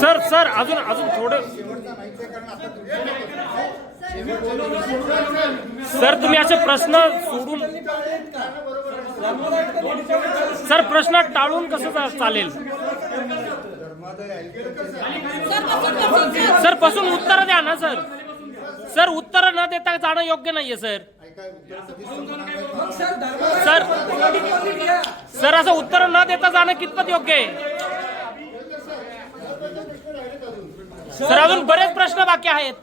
Sir sir अजून अजून थोडं. सर तुम्ही असे प्रश्न सोडून सर प्रश्न टाळून कसं चालेल? सरपासून उत्तर द्या ना सर. सर उत्तर न देता जाणं योग्य नाहीये सर. सर सर असं उत्तर न देता जाणं कितपत योग्य आहे? सर अजून बरेच प्रश्न बाकी आहेत.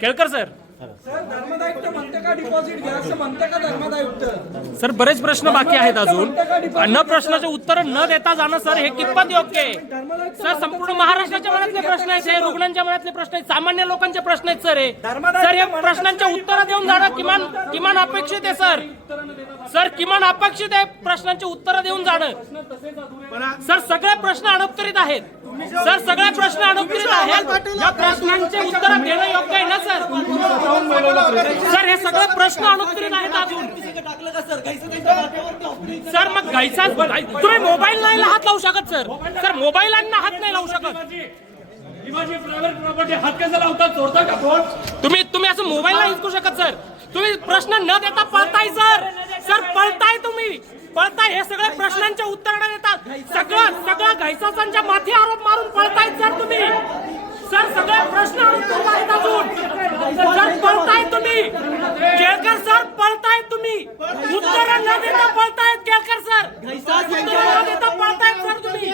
केळकर सर. सर धर्मदायुक्त म्हणते का डिपॉझिट घ्या असं म्हणते का धर्मदायुक्त सर बरेच प्रश्न बाकी आहेत अजून. न प्रश्नाचे उत्तर न देता जाणं सर हे कितपत योग्य आहे? सर संपूर्ण महाराष्ट्राच्या मनातले प्रश्न आहेत हे रुग्णांच्या मनातले प्रश्न आहेत सामान्य लोकांचे प्रश्न आहेत सर हे. सर हे प्रश्नांचे उत्तर देऊन जाणं किमान किमान अपेक्षित आहे सर. सर किमान अपेक्षित आहे प्रश्नांची उत्तर देऊन जाणं. सर सगळे प्रश्न अनुत्तरित आहेत. सर सगळे प्रश्न अनुत्तरित आहेत. या प्रश्नांचे उत्तर देणं योग्य आहे ना सर? सर हे सगळे प्रश्न अनुत्तरित आहेत अजून. सर मग घायचा तुम्ही मोबाईल नाही हात लावू शकत सर. सर मोबाईलांना हात नाही लावू शकत. तुम्ही तुम्ही असं मोबाईल नाही हिसकू शकत सर. तुम्ही प्रश्न न देता पळताय सर. सर पळताय तुम्ही. पळताय हे सगळे प्रश्नांच्या उत्तर न देतात सगळं सगळं घायसासांच्या माथी आरोप मारून पळताय सर तुम्ही. सर सगळे प्रश्न अनुत्तरित आहेत अजून सर पळताय तुम्ही केळकर सर पळताय तुम्ही. उत्तर न देता पळतायत केळकर सर उत्तर न देता पळतायत सर तुम्ही.